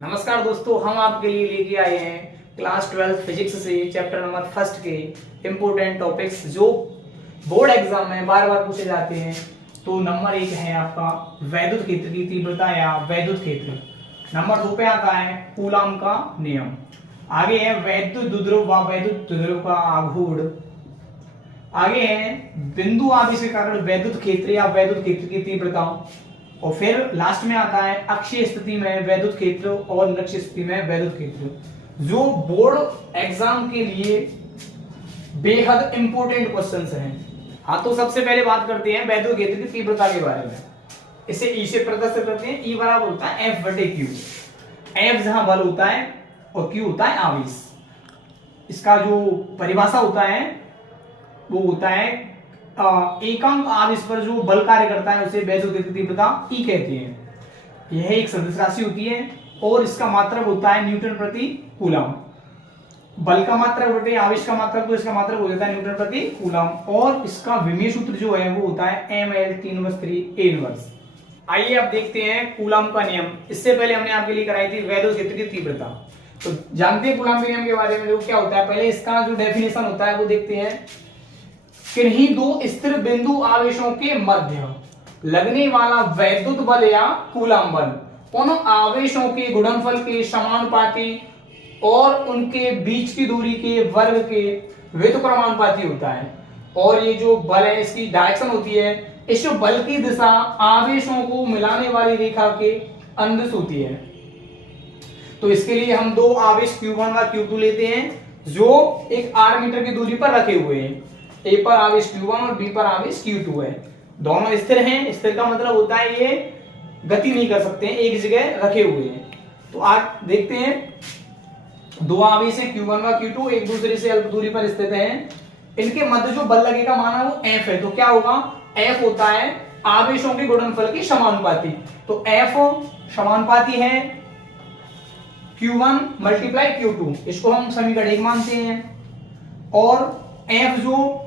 नमस्कार दोस्तों, हम आपके लिए लेके आए हैं क्लास 12 फिजिक्स से चैप्टर नंबर फर्स्ट के इम्पोर्टेंट टॉपिक्स जो बोर्ड एग्जाम में बार बार पूछे जाते हैं। तो नंबर 1 है आपका वैद्युत क्षेत्र की तीव्रता या वैद्युत क्षेत्र। नंबर 2 पे आता है कूलॉम का नियम। आगे है वैद्युत द्विध्रुव व वैद्युत द्विध्रुव का आघूर्ण। आगे है बिंदु आवेश के कारण वैद्युत क्षेत्र या वैद्युत क्षेत्र की तीव्रता। और फिर लास्ट में आता है अक्षीय स्थिति में वैद्युत क्षेत्र और लक्ष्य स्थिति में वैद्युत क्षेत्र, जो बोर्ड एग्जाम के लिए बेहद इंपॉर्टेंट क्वेश्चंस हैं। हाँ, तो सबसे पहले बात करते हैं वैद्युत क्षेत्र की तीव्रता के बारे में। इसे ई से प्रदर्शित करते हैं। ई बराबर होता है एफ बटे क्यू। एफ जहां बल होता है और क्यू होता है आवेश। इसका जो परिभाषा होता है वो होता है एकांक आवेश पर जो बल कार्य करता है उसे वैद्युत क्षेत्र की तीव्रता ई कहते हैं। यह एक सदिश राशि होती है और इसका मात्रक होता है न्यूटन प्रति कूलम। बल का मात्रक बटे आवेश का मात्रक, तो इसका मात्रक हो जाता है न्यूटन प्रति कूलम। और इसका विमेय सूत्र जो है वो होता है ml3/3 A इनवर्स। आइए अब देखते हैं कूलम का नियम। इससे पहले हमने आपके लिए कराई थी वैद्युत क्षेत्र की तीव्रता। तो जानते हैं कूलम के नियम के बारे में, जो क्या होता है। पहले इसका जो डेफिनेशन होता है वो देखते हैं। किन्हीं दो स्थिर बिंदु आवेशों के मध्य लगने वाला वैद्युत बल या कूलम बल उन आवेशों के गुणनफल के समानुपाती और उनके बीच की दूरी के वर्ग के व्युत्क्रमानुपाती होता है। और ये जो बल है इसकी डायरेक्शन होती है, इस बल की दिशा आवेशों को मिलाने वाली रेखा के अनुदिश होती है। तो इसके लिए हम दो आवेश Q1 व Q2 लेते हैं जो एक r मीटर की दूरी पर रखे हुए हैं। A पर आवेश Q1 और B पर आवेश Q2 है। दोनों स्थिर हैं। स्थिर का मतलब होता है ये गति नहीं कर सकते हैं, एक जगह रखे हुए हैं। तो आज देखते हैं दो आवेश है Q1 व Q2 एक दूसरे से अल्प दूरी पर स्थित हैं। इनके मध्य जो बल लगेगा माना वो F है। तो क्या होगा, F होता है आवेशों के गुणनफल की समानुपाती। तो F समानुपाती है Q1 मल्टीप्लाई Q2, इसको हम समीकरण 1 मानते हैं। और F जो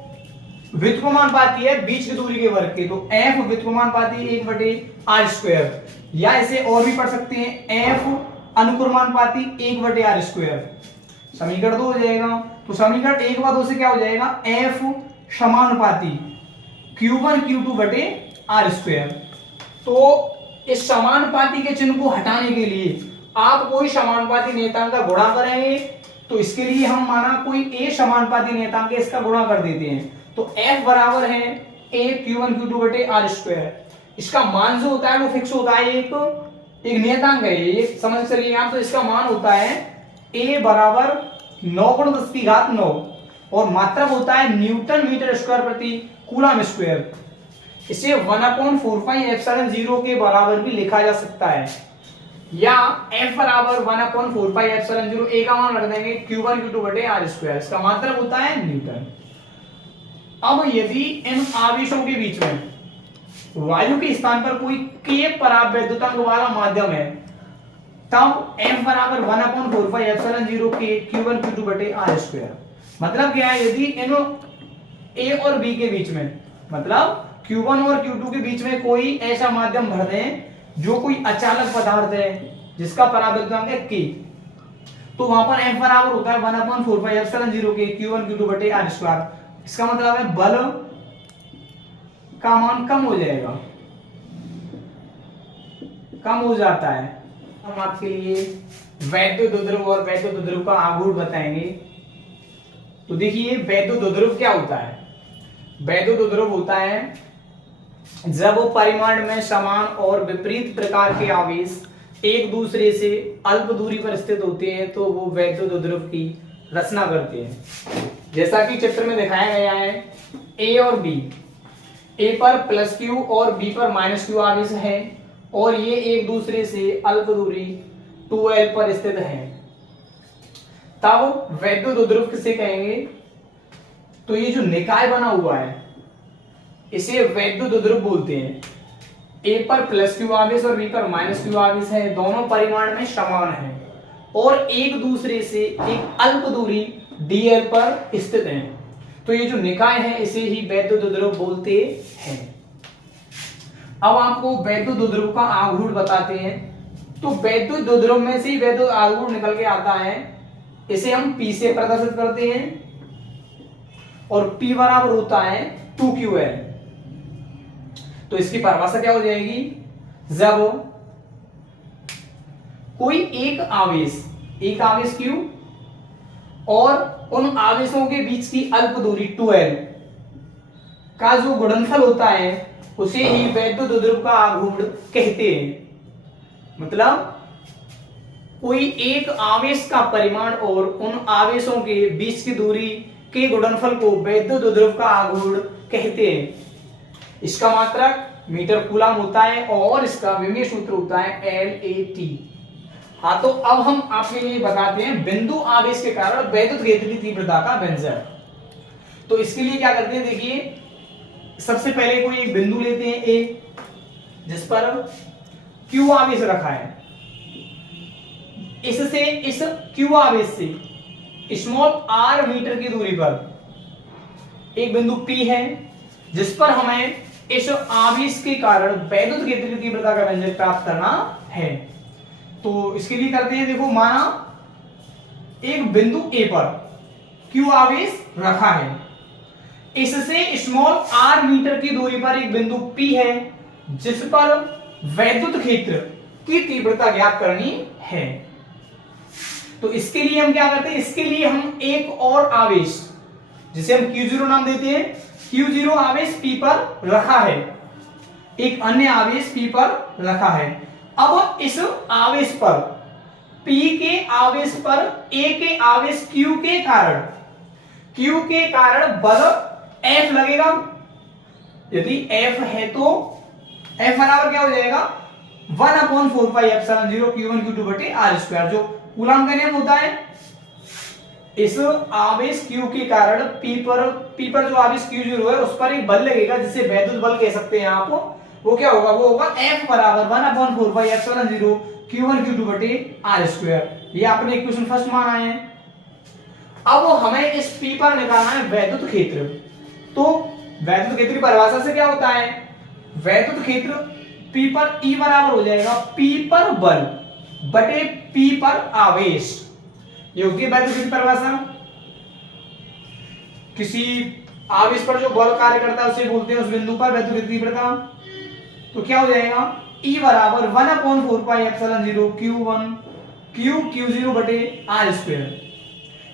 व्युत्क्रमानुपाती है बीच की दूरी के वर्ग के, तो F व्युत्क्रमानुपाती 1/r², या इसे और भी पढ़ सकते हैं F अनुक्रमानुपाती 1/r²। समीकरण 2 हो जाएगा। तो समीकरण 1 व 2 से क्या हो जाएगा, F समानुपाती Q1 Q2/r²। तो इस समानुपाती के चिन्ह को हटाने के लिए आप कोई समानुपाती नेतांक का गुणा करेंगे। तो इसके लिए हम माना कोई A समानुपाती नेतांक इसका गुणा कर देते हैं। तो F बराबर है A Q1 Q2/r²। इसका मान जो होता है वो फिक्स होता है, एक नियतांक है ये, समझ चलिए आप। तो इसका मान होता है A बराबर 9 × 10⁹ और मात्रक होता है न्यूटन मीटर स्क्वायर प्रति कूलम स्क्वायर। इसे 1/4πε0 के बराबर भी लिखा जा सकता है, या F बराबर 1/4πε0 A का मान रख देंगे Q1 Q2/r²। इसका मात्रक होता है न्यूटन। अब यदि इन आवेशों के बीच में वायु के स्थान पर कोई k परावैद्युतांक वाला माध्यम है, तब F बराबर 1/4πε0 के Q1 Q2/r²। मतलब क्या है, यदि इन A और B के बीच में, मतलब Q1 और Q2 के बीच में कोई ऐसा माध्यम भर दें जो कोई अचालक पदार्थ है जिसका परावैद्युतांक है k, तो वहां पर F बराबर होता है 1/4πε0 के Q1 Q2/r²। इसका मतलब है बल का मान कम हो जाएगा, कम हो जाता है। हम आपके लिए वैद्युत द्विध्रुव और वैद्युत द्विध्रुव का आघूर्ण बताएंगे। तो देखिए वैद्युत द्विध्रुव क्या होता है। वैद्युत द्विध्रुव होता है जब परिमाण में समान और विपरीत प्रकार के आवेश एक दूसरे से अल्प दूरी पर स्थित होते हैं तो वो वैद्युत द्विध्रुव की रचना करते हैं। जैसा कि चित्र में दिखाया गया है, A और B, A पर +q और B पर -q आवेश है और ये एक दूसरे से अल्प दूरी 2l पर स्थित है। तब वैद्युत द्विध्रुव किसे कहेंगे, तो ये जो निकाय बना हुआ है इसे वैद्युत द्विध्रुव बोलते हैं। A पर +q आवेश और B पर -q आवेश है, दोनों परिमाण में समान है और एक दूसरे से एक अल्प दूरी dl पर स्थित हैं। तो ये जो निकाय है इसे ही वैद्युत द्विध्रुव बोलते हैं। अब आपको वैद्युत द्विध्रुव का आघूर्ण बताते हैं। तो वैद्युत द्विध्रुव में से वैद्युत आघूर्ण निकल के आता है, इसे हम P से प्रदर्शित करते हैं और P बराबर होता है 2QL। तो इसकी परिभाषा क्या हो जाएगी, जब कोई एक आवेश Q और उन आवेशों के बीच की अल्प दूरी 2L का जो गुणनफल होता है उसे ही वैद्युत द्विध्रुव का आघूर्ण कहते हैं। मतलब कोई एक आवेश का परिमाण और उन आवेशों के बीच की दूरी के गुणनफल को वैद्युत द्विध्रुव का आघूर्ण कहते हैं। इसका मात्रक मीटर कूलम होता है और इसका विमीय सूत्र होता है LAT। हाँ, तो अब हम आपके लिए बताते हैं बिंदु आवेश के कारण वैद्युत क्षेत्र की तीव्रता का व्यंजक। तो इसके लिए क्या करते हैं, देखिए सबसे पहले कोई एक बिंदु लेते हैं A, जिस पर Q आवेश रखा है। इससे इस Q आवेश से स्मॉल r मीटर की दूरी पर एक बिंदु P है, जिस पर हमें इस आवेश के कारण वैद्युत क्षेत्र की तीव्रता का व्यंजक प्राप्त करना है। तो इसके लिए करते हैं, देखो माना एक बिंदु A पर Q आवेश रखा है, इससे स्मॉल r मीटर की दूरी पर एक बिंदु P है, जिस पर वैद्युत क्षेत्र की तीव्रता ज्ञात करनी है। तो इसके लिए हम क्या करते हैं, इसके लिए हम एक और आवेश जिसे हम Q0 नाम देते हैं, Q0 आवेश P पर रखा है, एक अन्य आवेश P पर रखा है। अब इस आवेश पर P के आवेश पर A के आवेश Q के कारण बल F लगेगा। यदि F है तो F बराबर क्या हो जाएगा, 1/4πε0 Q1 Q2 बटे r², जो कूलम का नियम होता है। इस आवेश Q के कारण P पर जो आवेश Q0 है उस पर एक बल लगेगा, जिसे वैद्युत बल कह सकते हैं आप। वो क्या होगा, वो होगा F बराबर 1/4πε0 Q1 Q2 बटे r²। ये आपने इक्वेशन फर्स्ट माना है। अब हमें इस P पर निकालना है वैद्युत क्षेत्र। तो वैद्युत क्षेत्र की परिभाषा से क्या होता है, वैद्युत क्षेत्र P पर E बराबर हो जाएगा P पर बल बटे P पर आवेश। ये होती है वैद्युत क्षेत्र की परिभाषा। किसी आवेश पर जो बल कार्य करता है उसे बोलते हैं उस बिंदु पर वैद्युत क्षेत्र की तीव्रता। तो क्या हो जाएगा, E बराबर 1/4πε0 Q0 बटे r²।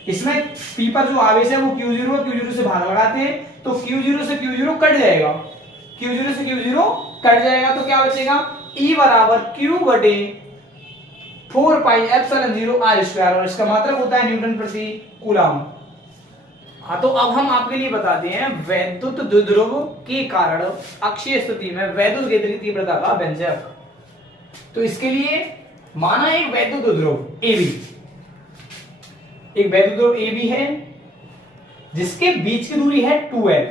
इसमें P पर जो आवेश है वो Q0 से भाग लगाते हैं, तो Q0 से Q0 कट जाएगा, तो क्या बचेगा, E बराबर Q बटे 4πε0 r², और इसका मात्रक होता है न्यूटन प्रति कूलम। हाँ, तो अब हम आपके लिए बताते हैं वैद्युत द्विध्रुव के कारण अक्षीय स्थिति में वैद्युत क्षेत्र की तीव्रता का व्यंजक। तो इसके लिए माना एक वैद्युत द्विध्रुव AB है, जिसके बीच की दूरी है 2L।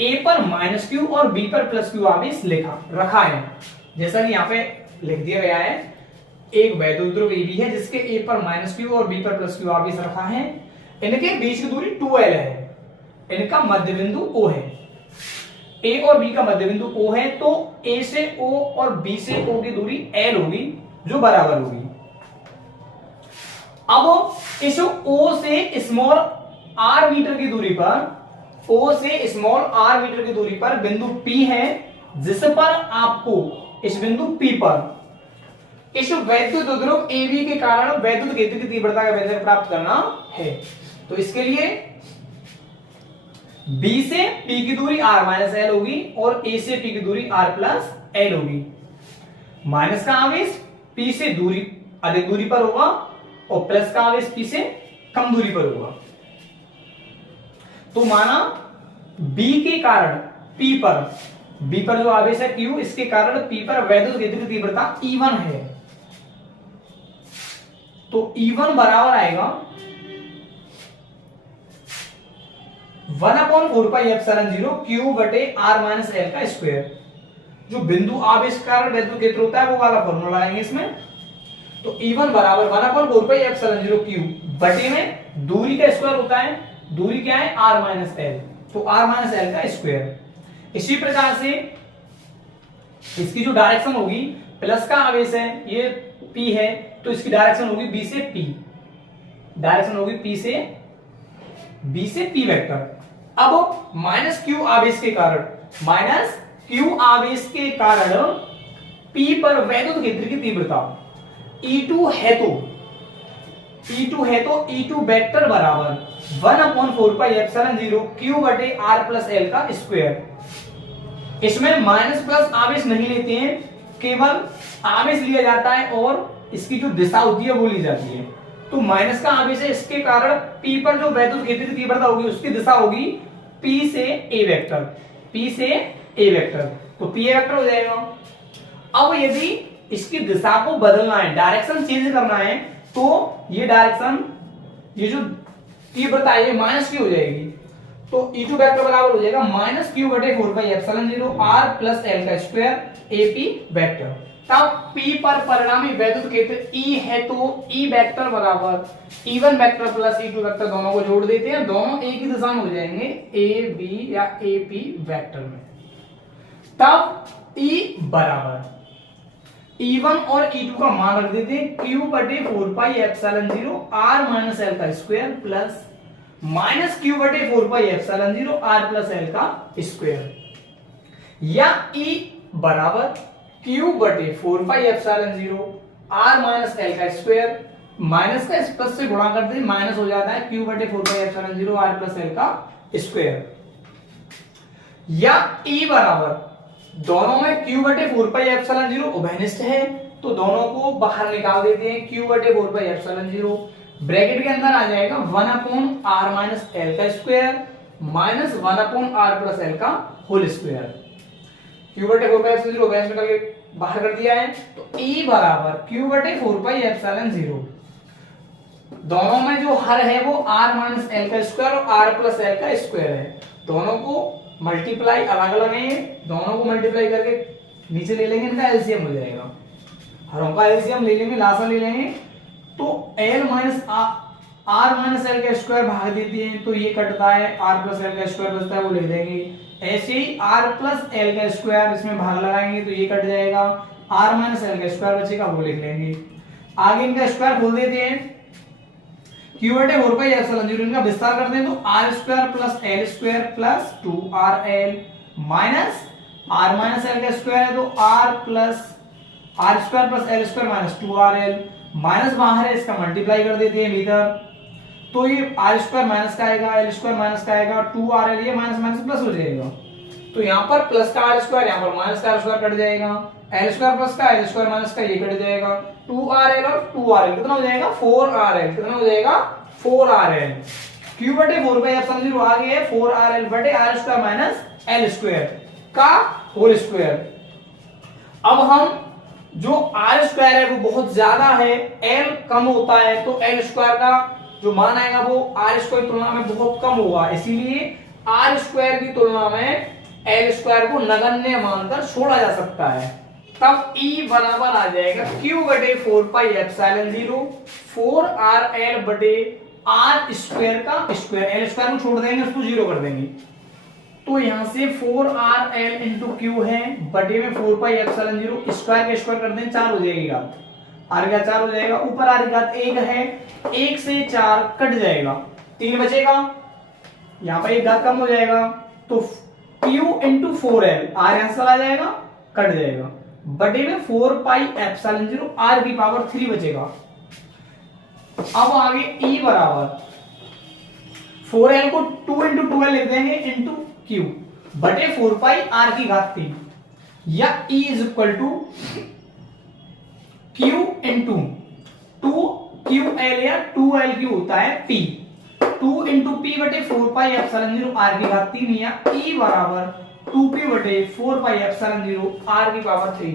A पर -Q और B पर +Q आवेश रखा है, जैसा कि यहाँ पे लिख दिया गया है। एक वैद्युत द्विध्रुव AB है, जिसके A पर -Q और B पर +Q आवेश रखा है। इनके बीच की दूरी 2L है, इनका मध्य बिंदु O है। A और B का मध्य बिंदु O है, तो A से O और B से O की दूरी L होगी, जो बराबर होगी। अब इस O से स्मॉल r मीटर की दूरी पर बिंदु P है, जिस पर आपको इस बिंदु P पर इस वैद्युत द्विध्रुव AB के कारण वैद्युत क्षेत्र की तीव्रता का व्यंजक प्राप्त करना है। तो इसके लिए B से P की दूरी r-L होगी और A से P की दूरी r+L होगी। माइनस का आवेश P से अधिक दूरी पर होगा और प्लस का आवेश P से कम दूरी पर होगा। तो माना B के कारण B पर जो आवेश है Q, इसके कारण P पर वैद्युत क्षेत्र की तीव्रता E1 है। तो E1 बराबर आएगा 1/4πε0 Q बटे r-L का स्क्वायर। जो बिंदु आवेश के कारण वैद्युत क्षेत्र होता है वो वाला फॉर्मूला लगाएंगे इसमें। तो E1 बराबर 1/4πε0 Q बटे में दूरी का स्क्वायर होता है, दूरी क्या है r-L, तो r-L का स्क्वायर। इसी प्रकार से इसकी जो डायरेक्शन होगी प्लस का आवेश है, ये P है, तो इसकी डायरेक्शन होगी B से P, डायरेक्शन होगी P से B से P वेक्टर। अब माइनस Q आवेश के कारण, माइनस Q आवेश के कारण P पर वैद्युत क्षेत्र की तीव्रता E2 है, तो E2 है तो E2 वेक्टर बराबर 1/4πε0 Q बटे R प्लस L का स्क्वायर। इसमें माइनस प्लस आवेश नहीं लेते हैं, केवल आवेश लिया जाता है और इसकी जो दिशा होती है वो ली जाती है। तो माइनस का आवेश है, इसके कारण P पर जो वैद्युत क्षेत्र की तीव्रता होगी उसकी दिशा होगी P से A वेक्टर, P से A वेक्टर, तो P A वेक्टर हो जाएगा। अब यदि इसकी दिशा को बदलना है, डायरेक्शन चेंज करना है, तो ये डायरेक्शन, ये जो तीव्रता है ये माइनस की हो जाएगी, तो E2 वेक्टर बराबर हो जाएगा माइनस Q बटे 4πε0 R प्लस L का स्क्वायर AP वेक्टर। तब P पर परिणामी वैद्युत क्षेत्र E है, तो E वेक्टर बराबर E1 vector plus E2 vector, दोनों को जोड़ देते हैं, दोनों एक ही दिशा में हो जाएंगे, AB या AP वेक्टर में। तब E बराबर E1 और E2 का मान रख देते हैं Q बटे 4πε0 R माइनस L का स्क्वायर प्लस माइनस Q बटे 4πε0 R प्लस L का स्क्वायर, या E बराबर Q बटे 4πε0 R माइनस L का स्क्वायर, माइनस का इस प्लस से गुणा करते हैं माइनस हो जाता है Q बटे 4πε0 R प्लस L का स्क्वायर, या E बराबर दोनों में Q बटे 4πε0 उभयनिष्ठ है, तो दोनों को बाहर निकाल देते हैं, Q बटे 4πε0 ब्रैकेट के अंदर आ जाएगा 1/R माइनस L का square minus 1/R plus L का होल स्क्वायर। Q बटे 4πε0 उभयनिष्ठ निकाल के बाहर कर दिया है, तो E बराबर Q बटे 4πε0, दोनों में जो हर है वो R माइनस L का स्क्वायर और R प्लस L का स्क्वायर है, दोनों को मल्टीप्लाई अलग अलग है, दोनों को मल्टीप्लाई करके नीचे ले लेंगे, इनका एलसीएम हो जाएगा, हरों का एलसीएम ले लेंगे, लासा ले लेंगे, तो L minus R minus L का स्क्वायर भाग देती है, तो ये कटता है, R प्लस L का स्क्वायर बचता है, वो लिख देंगे। ऐसे ही R प्लस L का स्क्वायर इसमें भाग लगाएंगे तो ये कट जाएगा, R माइनस L का स्क्वायर बचेगा, वो लिख लेंगे। आगे इनका स्क्वायर खोल देते हैं, Q बटे 4πε0 इनका विस्तार करते हैं, तो R square plus L square plus 2RL minus R minus L का स्क्वायर है, तो R square plus L square minus 2RL, minus बाहर है, इसका मल्टीप्लाई कर देते हैं भीतर, तो ये R स्क्वायर माइनस का आएगा, L स्क्वायर माइनस का आएगा, 2RL ये माइनस माइनस प्लस हो जाएगा, तो यहाँ पर प्लस का R स्क्वायर, यहाँ पर माइनस का R स्क्वायर कट जाएगा, L स्क्वायर प्लस का L स्क्वायर माइनस का ये कट जाएगा, 2RL और 2RL कितना हो जाएगा 4RL, कितना हो जाएगा 4RL। Q बटे 4πε0 आ गया है 4RL बटे R square minus L square का होल स्क्वायर। अब हम जो R स्क्वायर है वो बहुत ज्यादा है, L कम होता है, तो L स्क्वायर का जो मान आएगा वो R स्क्वायर की तुलना में बहुत कम होगा, इसीलिए R स्क्वायर की तुलना में L स्क्वायर को नगण्य मानकर छोड़ा जा सकता है। तब E बराबर आ जाएगा Q बटे 4πε0 4RL बटे R स्क्वायर का स्क्वायर, L स्क्वायर को छोड़ देंगे, उसको जीरो कर देंगे, तो यहां से 4RL इंटू Q है बटे में 4πε0 स्क्वायर का स्क्वायर कर दें 4 हो जाएगी घात, R का 4 हो जाएगा, ऊपर R की घात 1 है, 1 से 4 कट जाएगा, 3 बचेगा, यहाँ पर एक घात कम हो जाएगा, तो Q इंटू 4L R यहां से चला जाएगा, कट जाएगा, बटे में 4πε0 R की पावर 3 बचेगा। अब आगे E बराबर 4L को 2 इंटू 2L लिख देंगे इंटू Q बटे 4πR की घात 3, या E is equal to Q into 2QL या 2L होता है P, 2 इंटू P बटे 4πε0 R की घात 3, या E बराबर 2P बटे 4πε0 R की पावर 3।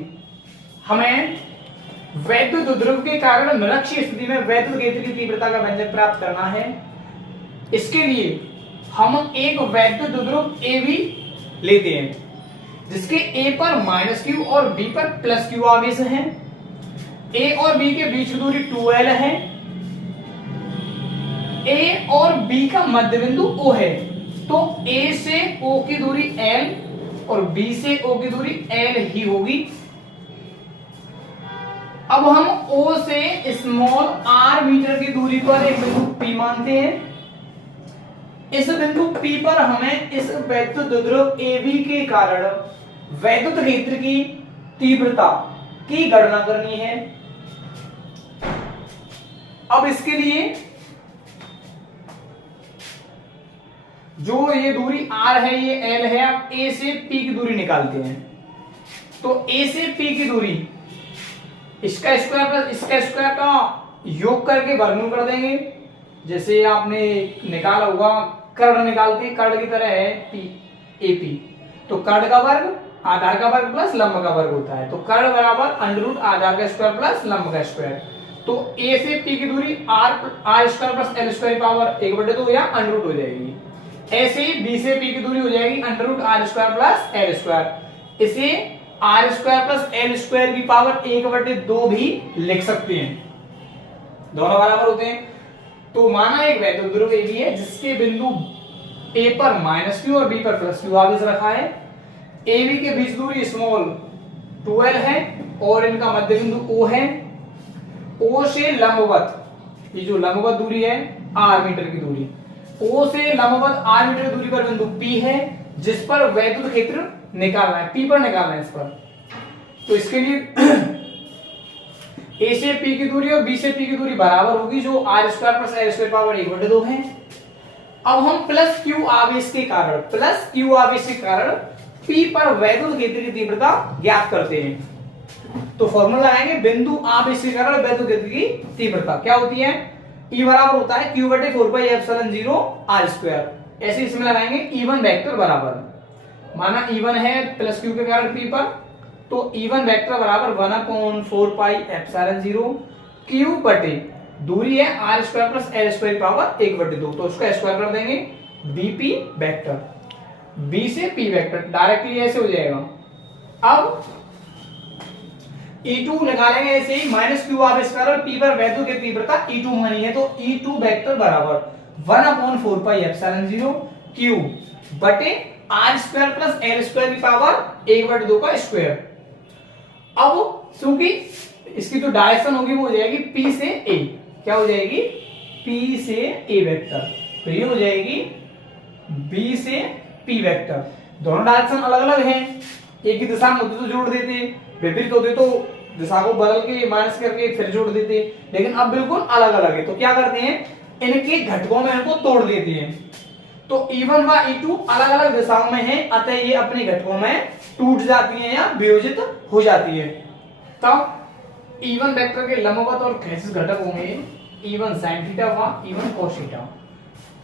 हमें वैद्युत ध्रुव के कारण निरक्षीय स्थिति में वैद्युत क्षेत्र की तीव्रता का व्यंजक प्राप्त करना है। इसके लिए हम एक वैद्युत ध्रुव AB लेते हैं जिसके A पर माइनस Q और B पर प्लस Q आवेश है, A और B के बीच की दूरी 2L है, A और B का मध्य बिंदु O है, तो A से O की दूरी L और B से O की दूरी L ही होगी। अब हम O से स्मॉल r मीटर की दूरी पर एक बिंदु P मानते हैं। इस बिंदु P पर हमें इस वैद्युत ध्रुव AB के कारण वैद्युत क्षेत्र की तीव्रता की गणना करनी है। अब इसके लिए जो ये दूरी r है, ये l है। अब A से P की दूरी निकालते हैं। तो A से P की दूरी इसका स्क्वायर प्लस इसका स्क्वायर का योग करके वर्गमूल कर देंगे। जैसे आपने निकाला होगा, कर्ण निकालते हैं, कर्ण की तरह है P AP। तो कर्ण का वर्ग आधार का वर्ग प्लस लंब का वर्ग होता है। तो कर्ण बराबर अंडर रूट आधार का स्क्वायर प्लस लंब का स्क्वायर। तो A से P की दूरी r square plus l square power 1/2 या अंडर रूट हो जाएगी। ऐसे ही B से P की दूरी हो जाएगी under root r square plus l square. इसे r square plus l square की पावर 1/2 भी लिख सकते हैं, दोनों बराबर होते हैं। तो माना एक वैद्युत ध्रुव AB है जिसके बिंदु A पर -q और B पर +q आवेश रखा है। AB के बीच दूरी स्मॉल 12 है और इनका मध्य बिंदु O है। O से लंबवत, ये जो लंबवत दूरी है r मीटर की दूरी, O से लंबवत r मीटर की दूरी पर बिंदु P है जिस पर वैद्युत क्षेत्र निकालना है, P पर निकालना है इस पर। तो इसके लिए A से P की दूरी और B से P की दूरी बराबर होगी, जो r square plus l square power 1/2 है। अब हम प्लस Q आवेश के कारण P पर वैद्युत क्षेत्र की तीव्रता ज्ञात करते हैं। तो फॉर्मूला लगाएंगे, बिंदु आवेश के कारण वैद्युत क्षेत्र की तीव्रता क्या होती है, E बराबर होता है q/4πε0 r²। ऐसे इसमें लगाएंगे E1 वेक्टर बराबर, माना E1 है प्लस Q के कारण P पर, तो E1 वेक्टर बराबर 1/4πε0 Q बटे दूरी है r square plus l square power 1/2, तो उसका स्क्वायर कर देंगे BP वेक्टर। B से P वेक्टर डायरेक्टली ऐसे हो जाएगा। अब E2 निकालेंगे ऐसे ही, -q आवेश कारण P पर वैद्युत की तीव्रता E2 मानी है, तो E2 वेक्टर बराबर 1/4πε0 Q बटे r square plus l square की पावर 1/2 का स्क्वायर। अब क्योंकि इसकी जो डायरेक्शन होगी वो हो जाएगी P से A, क्या हो जाएगी P से A वेक्टर, तो ये हो जाएगी B से P वेक्टर। दोनों डायरेक्शन अलग अलग हैं, एक ही दिशा में होते तो जोड़ देते, विपरीत होते तो दिशा को बदल के माइनस करके फिर जोड़ देते, लेकिन अब बिल्कुल अलग अलग है। तो क्या करते हैं, इनके घटकों में इनको तोड़ देते हैं। तो E1 व E2 अलग अलग दिशाओं में है, अतः ये अपने घटकों में टूट जाती हैं या वियोजित हो जाती है। तब E1 वेक्टर के लंबवत और क्षैतिज घटक होंगे E1 sin थीटा व E1 cos थीटा,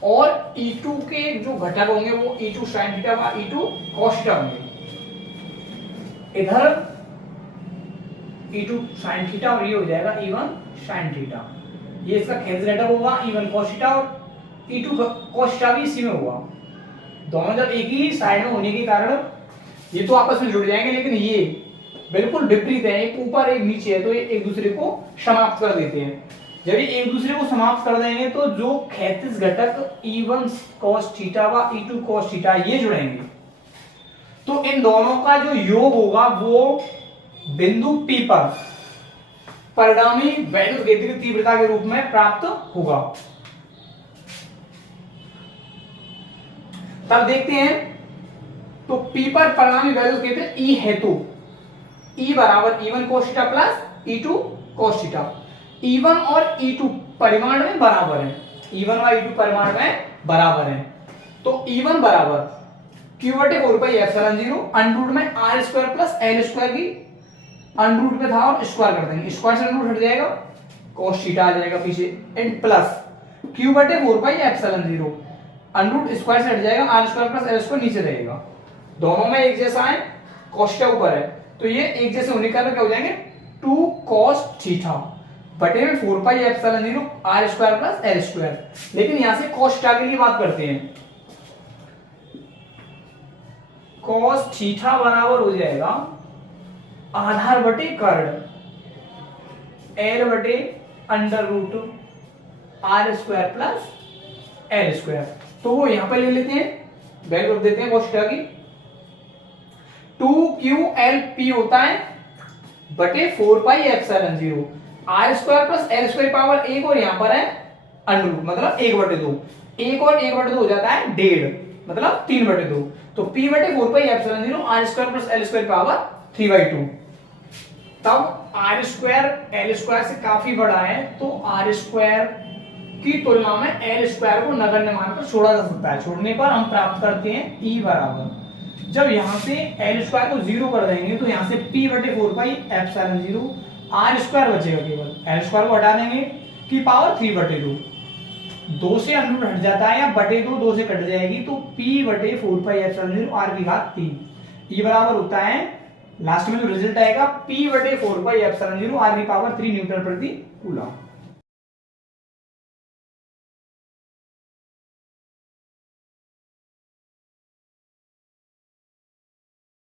और E2 के जो घटक होंगे वो E2 sin थीटा व E2 cos थीटा होंगे। इधर E2 sin थीटा और ये हो जाएगा E1 sin थीटा, ये इसका क्षैतिज घटक होगा E1 cos थीटा और E2 cos थीटा भी इसी में होगा। दोनों जब एक ही साइड में होने के कारण ये तो आपस में जुड़ जाएंगे, लेकिन ये बिल्कुल विपरीत है, एक ऊपर एक नीचे है, तो ये एक दूसरे को समाप्त कर देते हैं। जब ये एक दूसरे को समाप्त कर देंगे तो जो क्षैतिज घटक E1 cos थीटा व E2 cos थीटा ये जुड़ेंगे, तो इन दोनों का जो योग होगा वो बिंदु P पर परिणामी वैद्युत क्षेत्र की तीव्रता के रूप में प्राप्त होगा। तब देखते हैं, तो P पर परिणामी वैद्युत क्षेत्र E है, तो E बराबर E1 cos theta plus E2 cos theta. E1 और E2 परिमाण में बराबर है, E1 और E2 परिमाण में बराबर है, तो E1 बराबर q/4πε0 अंडर रूट में r square plus l square की अंडर रूट पे था और स्क्वायर कर देंगे, स्क्वायर से अंडर रूट हट जाएगा, cos थीटा आ जाएगा पीछे, and plus q/4πε0 under root square से हट जाएगा, r square plus l square नीचे रहेगा। दोनों में एक जैसा है, cos थीटा ऊपर है, तो ये एक जैसे होने के कारण क्या हो जाएंगे 2 cos थीटा बटे में 4πε0 r square plus l square. लेकिन यहां से cos थीटा के लिए बात करते हैं, cos थीटा बराबर हो जाएगा आधार बटे कर्ण l बटे under root r square plus l square. तो वो यहां पर ले लेते हैं, वैल्यू रख देते हैं cos थीटा की, 2qlp होता है बटे 4πε0 R square plus L square power 1 और यहाँ पर है अंडर रूट मतलब 1/2 1 और 1/2 हो जाता है 1.5 मतलब 3/2 तो p बटे 4πε0 R square plus L square power 3/2 तब आर स्क्वायर एल स्क्वायर से काफी बड़ा है तो आर स्क्वायर की तुलना में एल स्क्वायर को नगण्य मानकर छोड़ा जा सकता है। छोड़ने पर हम प्राप्त करते हैं ई बराबर जब यहां से एल स्क्वायर को 0 कर देंगे तो यहां से p बटे 4πε0 आर स्क्वायर बचेगा केवल एल स्क्वायर को हटा देंगे की पावर 3/2 2 से अंडर रूट हट जाता है या बटे 2 से कट जाएगी तो p बटे 4πε0 आर की घात 3 ई बराबर होता है लास्ट में जो रिजल्ट आएगा p बटे 4πε0 आर की पावर 3 न्यूटन प्रति कूलम।